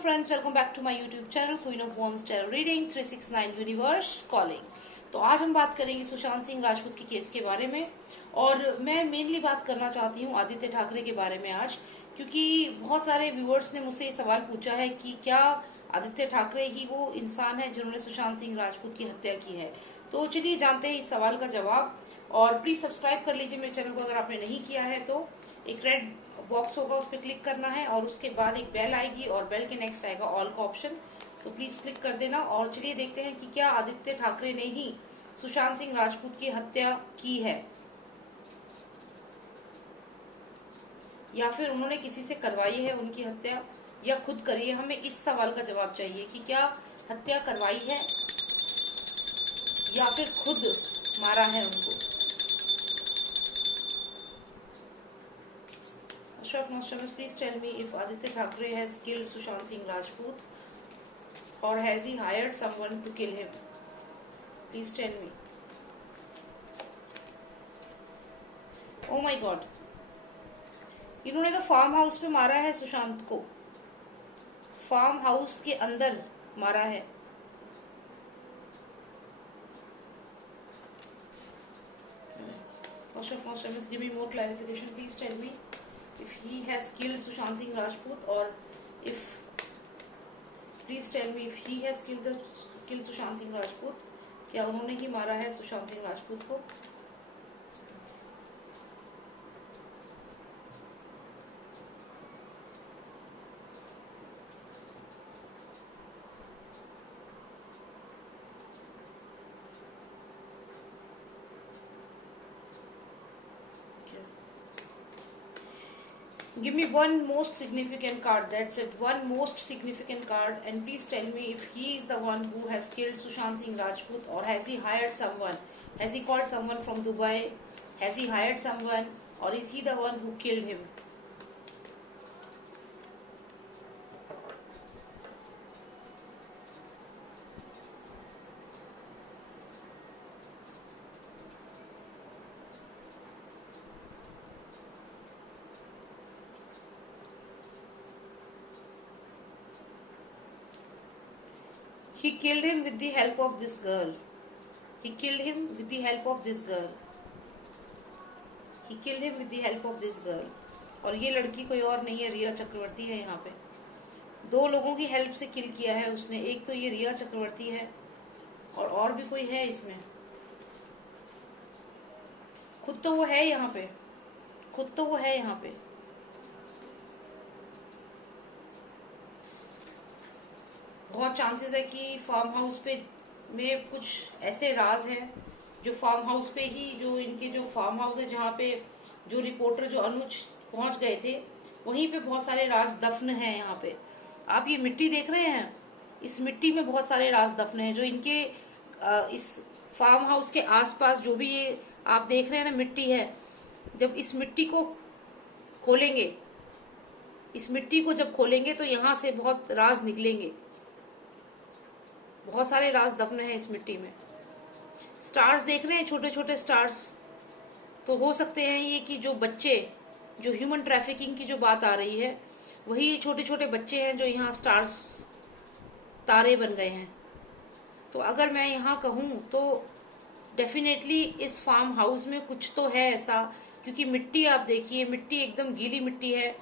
friends, welcome back to my YouTube channel Queen of Wands Tarot Reading 369 Universe Calling। तो आज हम बात करेंगे सुशांत सिंह राजपूत के केस के बारे में, और मैं मेनली बात करना चाहती हूँ आदित्य ठाकरे के बारे में आज, क्योंकि बहुत सारे व्यूअर्स ने मुझसे ये सवाल पूछा है कि क्या आदित्य ठाकरे ही वो इंसान है जिन्होंने सुशांत सिंह राजपूत की हत्या की है। तो चलिए जानते हैं इस सवाल का जवाब। और प्लीज सब्सक्राइब कर लीजिए मेरे चैनल को अगर आपने नहीं किया है तो। एक रेड बॉक्स होगा, उस पर क्लिक करना है और उसके बाद एक बेल आएगी और बेल के नेक्स्ट आएगा ऑल का ऑप्शन, तो प्लीज क्लिक कर देना। और चलिए देखते हैं कि क्या आदित्य ठाकरे ने ही सुशांत सिंह राजपूत की हत्या की है या फिर उन्होंने किसी से करवाई है उनकी हत्या, या खुद करी है। हमें इस सवाल का जवाब चाहिए कि क्या हत्या करवाई है या फिर खुद मारा है उनको। Ashok Nostradamus, please tell me if Aditya Thackeray has killed Sushant Singh Rajput or has he hired someone to kill him? Please tell me. Oh my God! इन्होंने तो फार्म हाउस पे मारा है सुशांत को, फार्म हाउस के अंदर मारा है। Ashok Nostradamus, give me more clarification. Please tell me if he has killed Sushant Singh Rajput, or if please tell me if he has killed Sushant Singh Rajput, क्या उन्होंने ही मारा है सुशांत सिंह राजपूत को। Give me one most significant card. That's it. One most significant card, and please tell me if he is the one who has killed Sushant Singh Rajput, or has he hired someone? Has he called someone from Dubai? Has he hired someone, or is he the one who killed him? He killed him with the help of this girl. He killed him with the help of this girl. He killed him with the help of this girl. और ये लड़की कोई और नहीं है, रिया चक्रवर्ती है। यहाँ पे दो लोगों की हेल्प से किल किया है उसने। एक तो ये रिया चक्रवर्ती है और भी कोई है इसमें। खुद तो वो है यहाँ पे, खुद तो वो है यहाँ पे। बहुत चांसेस है कि फार्म हाउस पे में कुछ ऐसे राज हैं जो फार्म हाउस पे ही, जो इनके जो फार्म हाउस है जहाँ पे जो रिपोर्टर जो अनुज पहुंच गए थे, वहीं पे बहुत सारे राज दफन हैं। यहाँ पे आप ये मिट्टी देख रहे हैं, इस मिट्टी में बहुत सारे राज दफन हैं जो इनके इस फार्म हाउस के आसपास जो भी ये आप देख रहे हैं ना मिट्टी है। जब इस मिट्टी को खोलेंगे, इस मिट्टी को जब खोलेंगे तो यहाँ से बहुत राज निकलेंगे। बहुत सारे राज दफन हैं इस मिट्टी में। स्टार्स देख रहे हैं, छोटे छोटे स्टार्स, तो हो सकते हैं ये कि जो बच्चे, जो ह्यूमन ट्रैफिकिंग की जो बात आ रही है, वही छोटे छोटे बच्चे हैं जो यहाँ स्टार्स, तारे बन गए हैं। तो अगर मैं यहाँ कहूँ तो डेफिनेटली इस फार्म हाउस में कुछ तो है ऐसा, क्योंकि मिट्टी आप देखिए, मिट्टी एकदम गीली मिट्टी है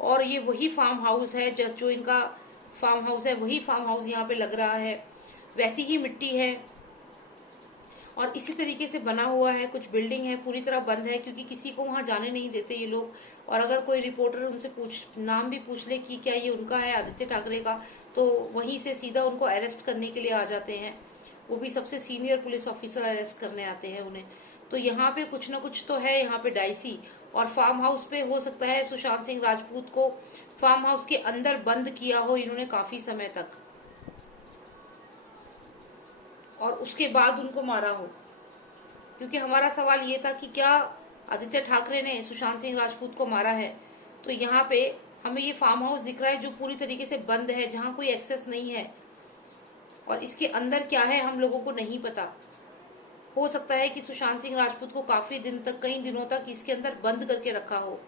और ये वही फार्म हाउस है जो इनका फार्म हाउस है, वही फार्म हाउस यहाँ पे लग रहा है, वैसी ही मिट्टी है और इसी तरीके से बना हुआ है। कुछ बिल्डिंग है पूरी तरह बंद है क्योंकि किसी को वहां जाने नहीं देते ये लोग। और अगर कोई रिपोर्टर उनसे नाम भी पूछ ले कि क्या ये उनका है आदित्य ठाकरे का, तो वहीं से सीधा उनको अरेस्ट करने के लिए आ जाते हैं। वो भी सबसे सीनियर पुलिस ऑफिसर अरेस्ट करने आते हैं उन्हें। तो यहाँ पे कुछ ना कुछ तो है यहाँ पे डाइसी। और फार्म हाउस पे हो सकता है सुशांत सिंह राजपूत को फार्म हाउस के अंदर बंद किया हो इन्होंने काफी समय तक, और उसके बाद उनको मारा हो। क्योंकि हमारा सवाल ये था कि क्या आदित्य ठाकरे ने सुशांत सिंह राजपूत को मारा है। तो यहाँ पे हमें ये फार्म हाउस दिख रहा है जो पूरी तरीके से बंद है, जहाँ कोई एक्सेस नहीं है, और इसके अंदर क्या है हम लोगों को नहीं पता। हो सकता है कि सुशांत सिंह राजपूत को काफी दिन तक, कई दिनों तक इसके अंदर बंद करके रखा हो।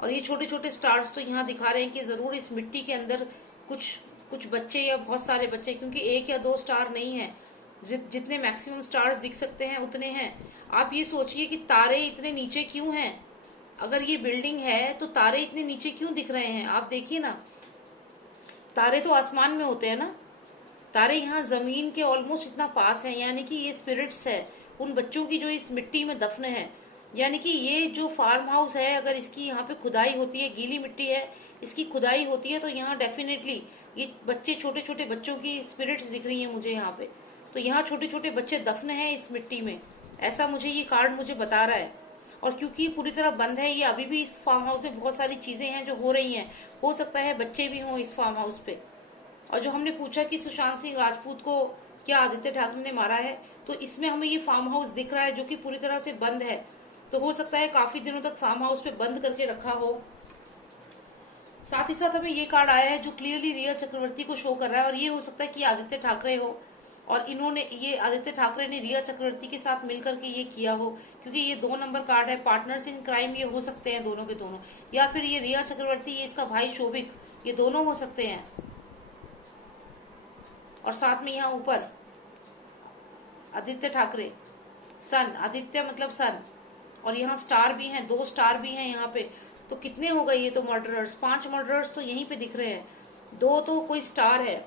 और ये छोटे छोटे स्टार्स तो यहाँ दिखा रहे हैं कि जरूर इस मिट्टी के अंदर कुछ कुछ बच्चे या बहुत सारे बच्चे, क्योंकि एक या दो स्टार नहीं है, जितने मैक्सिमम स्टार्स दिख सकते हैं उतने हैं। आप ये सोचिए कि तारे इतने नीचे क्यों हैं। अगर ये बिल्डिंग है तो तारे इतने नीचे क्यों दिख रहे हैं, आप देखिए ना। तारे तो आसमान में होते हैं ना, तारे यहाँ जमीन के ऑलमोस्ट इतना पास है, यानी कि ये स्पिरिट्स है उन बच्चों की जो इस मिट्टी में दफन है। यानी कि ये जो फार्म हाउस है, अगर इसकी यहाँ पे खुदाई होती है, गीली मिट्टी है, इसकी खुदाई होती है, तो यहाँ डेफिनेटली ये बच्चे, छोटे छोटे बच्चों की स्पिरिट्स दिख रही है मुझे यहाँ पे। तो यहाँ छोटे छोटे बच्चे दफन है इस मिट्टी में, ऐसा मुझे ये कार्ड मुझे बता रहा है। और क्योंकि पूरी तरह बंद है ये, अभी भी इस फार्म हाउस में बहुत सारी चीजें हैं जो हो रही हैं, हो सकता है बच्चे भी हों इस फार्म हाउस पे। और जो हमने पूछा कि सुशांत सिंह राजपूत को क्या आदित्य ठाकरे ने मारा है, तो इसमें हमें ये फार्म हाउस दिख रहा है जो कि पूरी तरह से बंद है। तो हो सकता है काफी दिनों तक फार्म हाउस पे बंद करके रखा हो। साथ ही साथ हमें ये कार्ड आया है जो क्लियरली रिया चक्रवर्ती को शो कर रहा है, और ये हो सकता है कि आदित्य ठाकरे हो, और इन्होंने, ये आदित्य ठाकरे ने रिया चक्रवर्ती के साथ मिलकर के ये किया हो, क्योंकि ये 2 नंबर कार्ड है। पार्टनर्स इन क्राइम ये हो सकते हैं दोनों के दोनों, या फिर ये रिया चक्रवर्ती, ये इसका भाई शोभिक, ये दोनों हो सकते हैं। और साथ में यहाँ ऊपर आदित्य ठाकरे, सन, आदित्य मतलब सन, और यहाँ स्टार भी हैं, 2 स्टार भी हैं यहाँ पे। तो कितने हो गए ये तो मर्डरर्स, 5 मर्डरर्स तो यहीं पे दिख रहे हैं। 2 तो कोई स्टार है,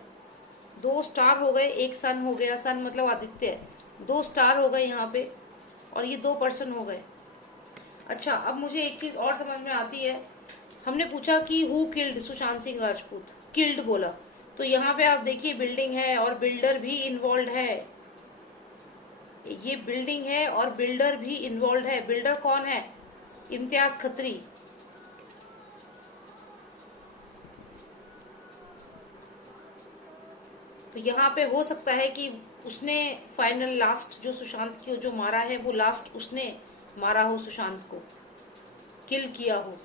2 स्टार हो गए, 1 सन हो गया, सन मतलब आदित्य, 2 स्टार हो गए यहाँ पे, और ये 2 पर्सन हो गए। अच्छा, अब मुझे एक चीज और समझ में आती है। हमने पूछा कि who killed Sushant Singh Rajput, killed बोला, तो यहाँ पे आप देखिए बिल्डिंग है और बिल्डर भी इन्वॉल्व है। ये बिल्डिंग है और बिल्डर भी इन्वॉल्व है। बिल्डर कौन है? इम्तियाज खत्री। तो यहाँ पे हो सकता है कि उसने फाइनल लास्ट जो सुशांत को जो मारा है, वो लास्ट उसने मारा हो, सुशांत को किल किया हो।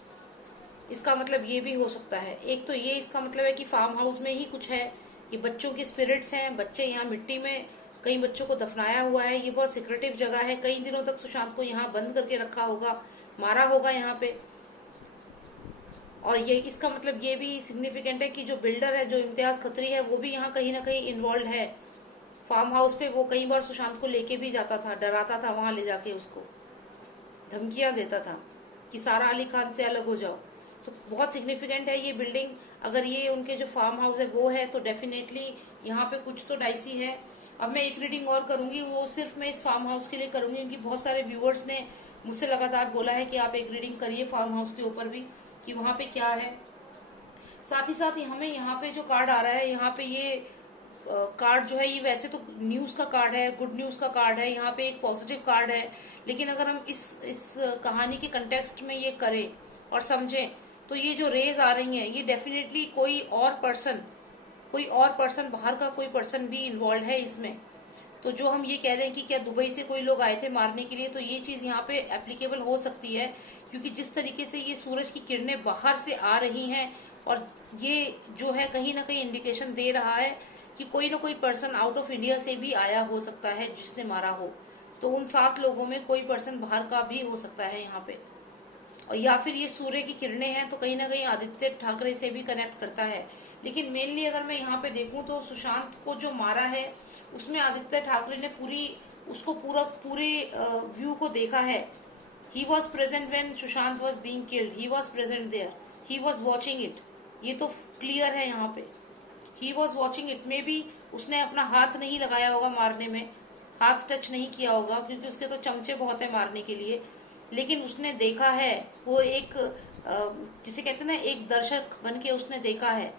इसका मतलब ये भी हो सकता है। एक तो ये इसका मतलब है कि फार्म हाउस में ही कुछ है, ये बच्चों की स्पिरिट्स हैं, बच्चे यहाँ मिट्टी में कई बच्चों को दफनाया हुआ है, ये बहुत सिक्रेटिव जगह है, कई दिनों तक सुशांत को यहाँ बंद करके रखा होगा, मारा होगा यहाँ पे। और ये इसका मतलब ये भी सिग्निफिकेंट है कि जो बिल्डर है, जो इम्तियाज खत्री है, वो भी यहाँ कहीं ना कहीं इन्वॉल्व है फार्म हाउस पे। वो कई बार सुशांत को लेके भी जाता था, डराता था, वहां ले जाके उसको धमकियां देता था कि सारा अली खान से अलग हो जाओ। तो बहुत सिग्निफिकेंट है ये बिल्डिंग। अगर ये उनके जो फार्म हाउस है वो है, तो डेफिनेटली यहाँ पे कुछ तो डाइसी है। अब मैं एक रीडिंग और करूंगी, वो सिर्फ मैं इस फार्म हाउस के लिए करूंगी, क्योंकि बहुत सारे व्यूअर्स ने मुझसे लगातार बोला है कि आप एक रीडिंग करिए फार्म हाउस के ऊपर भी, कि वहां पे क्या है। साथ ही साथ हमें यहाँ पे जो कार्ड आ रहा है, यहाँ पे ये कार्ड जो है, ये वैसे तो न्यूज का कार्ड है, गुड न्यूज का कार्ड है, यहाँ पे एक पॉजिटिव कार्ड है। लेकिन अगर हम इस कहानी के कंटेक्स्ट में ये करें और समझें, तो ये जो रेज आ रही हैं, ये डेफिनेटली कोई और पर्सन, बाहर का कोई पर्सन भी इन्वॉल्व है इसमें। तो जो हम ये कह रहे हैं कि क्या दुबई से कोई लोग आए थे मारने के लिए, तो ये चीज यहाँ पे एप्लीकेबल हो सकती है, क्योंकि जिस तरीके से ये सूरज की किरणें बाहर से आ रही हैं, और ये जो है कहीं ना कहीं इंडिकेशन दे रहा है कि कोई ना कोई पर्सन आउट ऑफ इंडिया से भी आया हो सकता है जिसने मारा हो। तो उन 7 लोगों में कोई पर्सन बाहर का भी हो सकता है यहाँ पे। और या फिर ये सूर्य की किरणें हैं, तो कहीं ना कहीं आदित्य ठाकरे से भी कनेक्ट करता है। लेकिन मेनली अगर मैं यहाँ पे देखूं, तो सुशांत को जो मारा है उसमें आदित्य ठाकरे ने पूरे व्यू को देखा है। He was present when Sushant was being killed, he was present there, he was watching it. ये तो क्लियर है यहाँ पे, ही वॉज वॉचिंग इट। में भी उसने अपना हाथ नहीं लगाया होगा मारने में, हाथ टच नहीं किया होगा, क्योंकि उसके तो चमचे बहुत है मारने के लिए। लेकिन उसने देखा है, वो एक जिसे कहते हैं ना, एक दर्शक बन के उसने देखा है।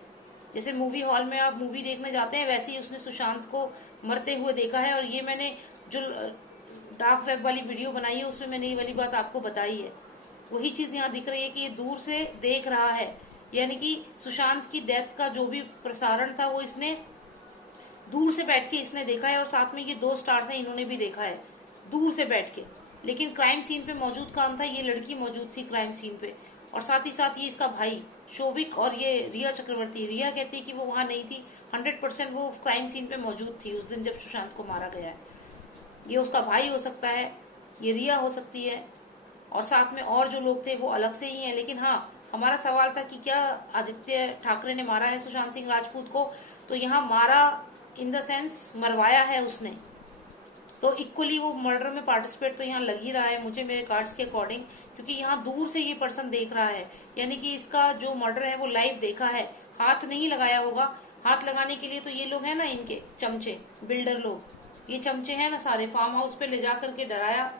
जैसे मूवी हॉल में आप मूवी देखने जाते हैं, वैसे ही उसने सुशांत को मरते हुए देखा है। और ये मैंने जो डार्क वेब वाली वीडियो बनाई है, उसमें मैंने ये वाली बात आपको बताई है। वही चीज यहाँ दिख रही है कि ये दूर से देख रहा है, यानी कि सुशांत की डेथ का जो भी प्रसारण था, वो इसने दूर से बैठ के इसने देखा है। और साथ में ये 2 स्टार्स हैं, इन्होंने भी देखा है दूर से बैठ के। लेकिन क्राइम सीन पे मौजूद कौन था? ये लड़की मौजूद थी क्राइम सीन पे, और साथ ही साथ ये इसका भाई शोभिक और ये रिया चक्रवर्ती। रिया कहती है कि वो वहां नहीं थी, 100% वो क्राइम सीन पे मौजूद थी उस दिन जब सुशांत को मारा गया है। ये उसका भाई हो सकता है, ये रिया हो सकती है, और साथ में और जो लोग थे वो अलग से ही हैं। लेकिन हाँ, हमारा सवाल था कि क्या आदित्य ठाकरे ने मारा है सुशांत सिंह राजपूत को, तो यहाँ मारा इन द सेंस मरवाया है उसने, तो इक्वली वो मर्डर में पार्टिसिपेट तो यहाँ लग ही रहा है मुझे मेरे कार्ड्स के अकॉर्डिंग, क्योंकि यहाँ दूर से ये पर्सन देख रहा है, यानी कि इसका जो मर्डर है वो लाइव देखा है, हाथ नहीं लगाया होगा। हाथ लगाने के लिए तो ये लोग हैं ना, इनके चमचे, बिल्डर लोग, ये चमचे हैं ना सारे, फार्म हाउस पे ले जा करके डराया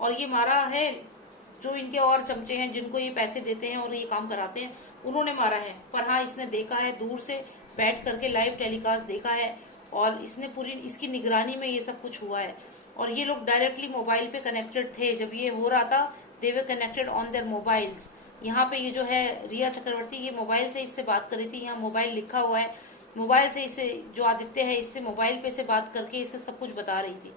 और ये मारा है। जो इनके और चमचे हैं जिनको ये पैसे देते हैं और ये काम कराते हैं, उन्होंने मारा है। पर हाँ, इसने देखा है दूर से बैठ करके, लाइव टेलीकास्ट देखा है, और इसने पूरी इसकी निगरानी में ये सब कुछ हुआ है। और ये लोग डायरेक्टली मोबाइल पे कनेक्टेड थे जब ये हो रहा था, they were connected on their mobiles. यहाँ पे ये जो है रिया चक्रवर्ती, ये मोबाइल से इससे बात कर रही थी, यहाँ मोबाइल लिखा हुआ है, मोबाइल से इसे, जो आदित्य है इससे मोबाइल पे से बात करके इसे सब कुछ बता रही थी।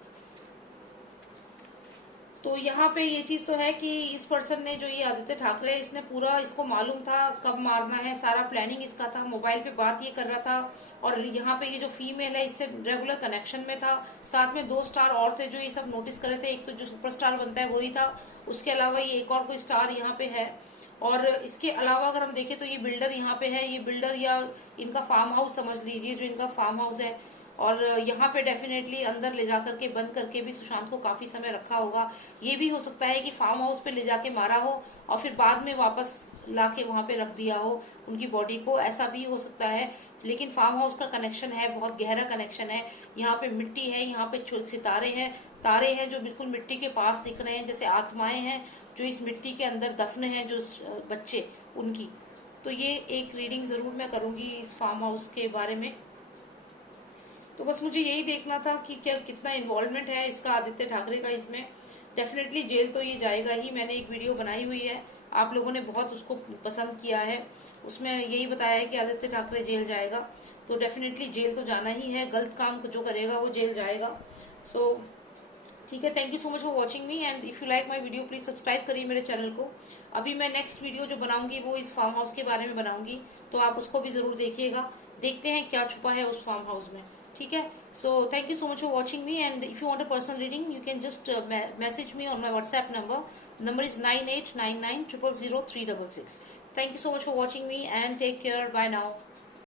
तो यहाँ पे ये चीज तो है कि इस पर्सन ने, जो ये आदित्य ठाकरे, इसने पूरा, इसको मालूम था कब मारना है, सारा प्लानिंग इसका था, मोबाइल पे बात ये कर रहा था। और यहाँ पे ये जो फीमेल है इससे रेगुलर कनेक्शन में था, साथ में 2 स्टार और थे जो ये सब नोटिस कर रहे थे। एक तो जो सुपरस्टार बनता है वही था, उसके अलावा ये एक और कोई स्टार यहाँ पे है। और इसके अलावा अगर हम देखें तो ये बिल्डर यहाँ पे है, ये बिल्डर या इनका फार्म हाउस समझ लीजिए, जो इनका फार्म हाउस है। और यहाँ पे डेफिनेटली अंदर ले जाकर के बंद करके भी सुशांत को काफी समय रखा होगा। ये भी हो सकता है कि फार्म हाउस पे ले जाके मारा हो और फिर बाद में वापस लाके वहां पे रख दिया हो उनकी बॉडी को, ऐसा भी हो सकता है। लेकिन फार्म हाउस का कनेक्शन है, बहुत गहरा कनेक्शन है। यहाँ पे मिट्टी है, यहाँ पे सितारे हैं, तारे हैं जो बिल्कुल मिट्टी के पास दिख रहे हैं, जैसे आत्माएं हैं जो इस मिट्टी के अंदर दफन है, जो बच्चे उनकी। तो ये एक रीडिंग जरूर मैं करूंगी इस फार्म हाउस के बारे में। तो बस मुझे यही देखना था कि क्या कितना इन्वॉल्वमेंट है इसका, आदित्य ठाकरे का इसमें। डेफिनेटली जेल तो ये जाएगा ही, मैंने एक वीडियो बनाई हुई है, आप लोगों ने बहुत उसको पसंद किया है, उसमें यही बताया है कि आदित्य ठाकरे जेल जाएगा। तो डेफिनेटली जेल तो जाना ही है, गलत काम जो करेगा वो जेल जाएगा। सो ठीक है, thank you so much for watching me, and if you like my video please subscribe करिए मेरे चैनल को। अभी मैं नेक्स्ट वीडियो जो बनाऊंगी वो इस फार्म हाउस के बारे में बनाऊंगी, तो आप उसको भी जरूर देखिएगा, देखते हैं क्या छुपा है उस फार्म हाउस में। ठीक है, so thank you so much for watching me, and if you want a personal reading you can just message me on my WhatsApp number is 9899000366। Thank you so much for watching me and take care, bye now.